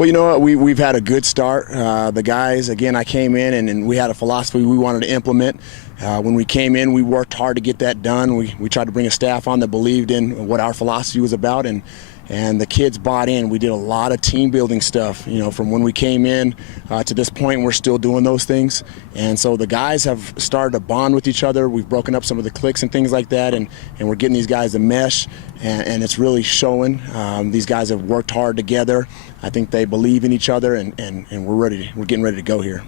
Well, you know what, we've had a good start. The guys, again, I came in and we had a philosophy we wanted to implement. When we came in, we worked hard to get that done. We tried to bring a staff on that believed in what our philosophy was about, and the kids bought in. We did a lot of team building stuff, you know, from when we came in to this point. We're still doing those things, and so the guys have started to bond with each other. We've broken up some of the cliques and things like that, and we're getting these guys to mesh, and it's really showing. These guys have worked hard together. I think they believe in each other, and we're getting ready to go here.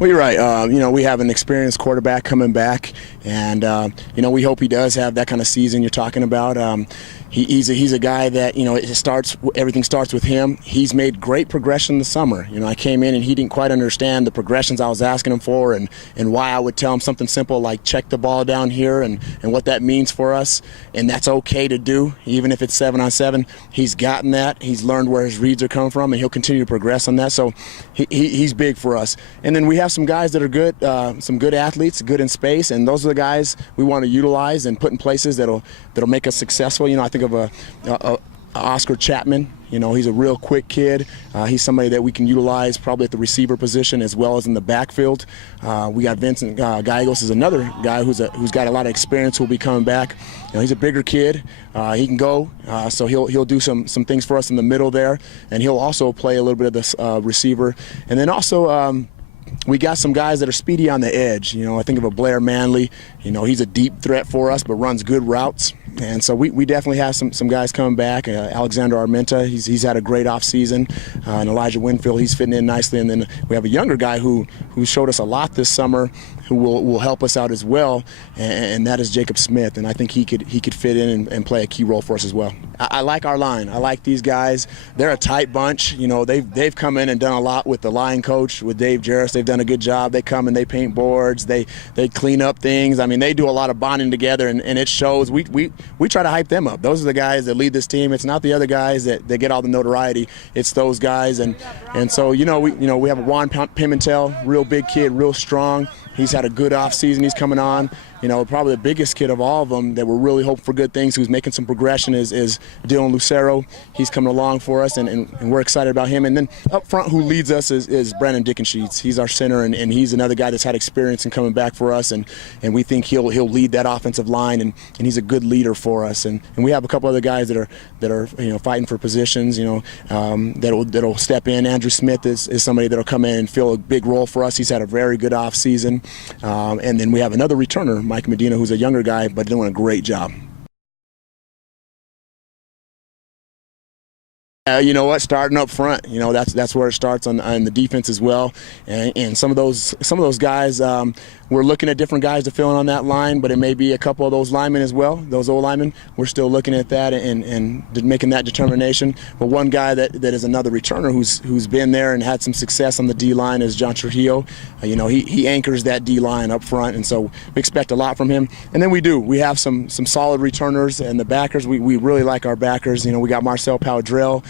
Well, you're right. You know, we have an experienced quarterback coming back, and you know, we hope he does have that kind of season you're talking about. He's a guy that, you know, everything starts with him. He's made great progression this summer. You know, I came in and he didn't quite understand the progressions I was asking him for, and why I would tell him something simple like check the ball down here and what that means for us, and that's okay to do even if it's 7-on-7. He's gotten that. He's learned where his reads are coming from, and he'll continue to progress on that. So he's big for us. And then we have some guys that are good, some good athletes, good in space, and those are the guys we want to utilize and put in places that'll make us successful. You know, I think of a Oscar Chapman. You know, he's a real quick kid. He's somebody that we can utilize probably at the receiver position as well as in the backfield. We got Vincent Gallegos is another guy who's got a lot of experience who'll be coming back. You know, he's a bigger kid. He can go, so he'll do some things for us in the middle there, and he'll also play a little bit of this receiver. And then also we got some guys that are speedy on the edge. You know, I think of a Blair Manley. You know, he's a deep threat for us, but runs good routes. And so we definitely have some guys coming back. Alexander Armenta, he's had a great offseason. And Elijah Winfield, he's fitting in nicely. And then we have a younger guy who showed us a lot this summer, who will help us out as well, and that is Jacob Smith. And I think he could fit in and play a key role for us as well. I like our line. I like these guys. They're a tight bunch. You know, they've come in and done a lot with the line coach, with Dave Jarris. They've done a good job. They come and they paint boards. They clean up things. I mean, they do a lot of bonding together, and it shows. We try to hype them up. Those are the guys that lead this team. It's not the other guys that get all the notoriety. It's those guys, and so we have a Juan Pimentel, real big kid, real strong. He's had a good off season. He's coming on. You know, probably the biggest kid of all of them that we're really hoping for good things, who's making some progression, is Dylan Lucero. He's coming along for us, and we're excited about him. And then up front, who leads us is Brandon Dickensheets. He's our center, and he's another guy that's had experience in coming back for us, and we think he'll lead that offensive line, and he's a good leader for us. And we have a couple other guys that are you know, fighting for positions, you know, that'll step in. Andrew Smith is somebody that'll come in and fill a big role for us. He's had a very good off season. And then we have another returner, Mike Medina, who's a younger guy but doing a great job. You know what? Starting up front, you know, that's where it starts on the defense as well. And some of those guys, we're looking at different guys to fill in on that line, but it may be a couple of those linemen as well, those old linemen. We're still looking at that and making that determination. But one guy that is another returner who's been there and had some success on the D line is John Trujillo. You know, he anchors that D line up front, and so we expect a lot from him. And then we have some solid returners, and the backers. We really like our backers. You know, we got Marcel Powdrell.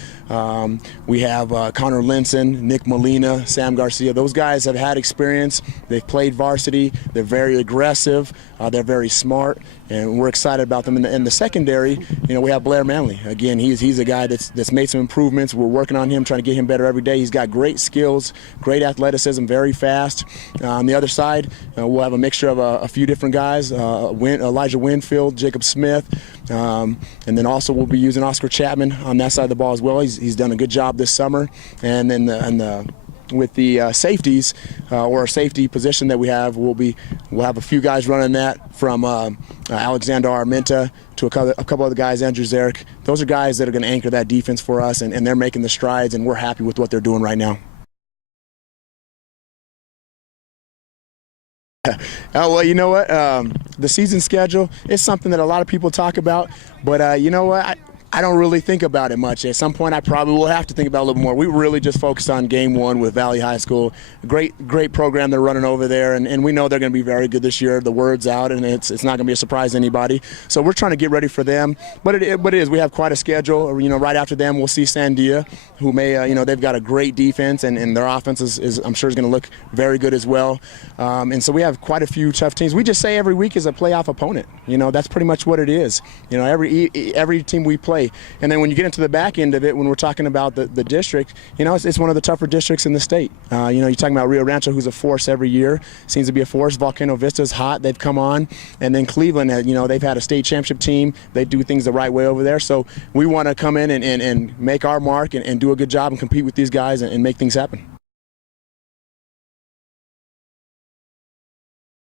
We have Connor Linson, Nick Molina, Sam Garcia. Those guys have had experience. They've played varsity. They're very aggressive. They're very smart, and we're excited about them. In the secondary, you know, we have Blair Manley. Again, he's a guy that's made some improvements. We're working on him, trying to get him better every day. He's got great skills, great athleticism, very fast. On the other side, we'll have a mixture of a few different guys, Elijah Winfield, Jacob Smith, and then also we'll be using Oscar Chapman on that side of the ball as well. He's done a good job this summer. And then with the safeties, or a safety position that we have, we'll have a few guys running that, from Alexander Armenta to a couple other guys, Andrew Zarek. Those are guys that are going to anchor that defense for us, and they're making the strides, and we're happy with what they're doing right now. Well, you know what? The season schedule is something that a lot of people talk about, but you know what? I don't really think about it much. At some point, I probably will have to think about it a little more. We really just focused on game one with Valley High School. Great program they're running over there, and we know they're going to be very good this year. The word's out, and it's not going to be a surprise to anybody. So we're trying to get ready for them. But it is. We have quite a schedule. You know, right after them, we'll see Sandia, who may, you know, they've got a great defense, and their offense is I'm sure is going to look very good as well. And so we have quite a few tough teams. We just say every week is a playoff opponent. You know, that's pretty much what it is. You know, every team we play play. And then when you get into the back end of it, when we're talking about the district, you know, it's one of the tougher districts in the state. You know, you're talking about Rio Rancho, who's a force every year, seems to be a force. Volcano Vista's hot, they've come on. And then Cleveland, you know, they've had a state championship team. They do things the right way over there. So we want to come in and make our mark and do a good job and compete with these guys and make things happen.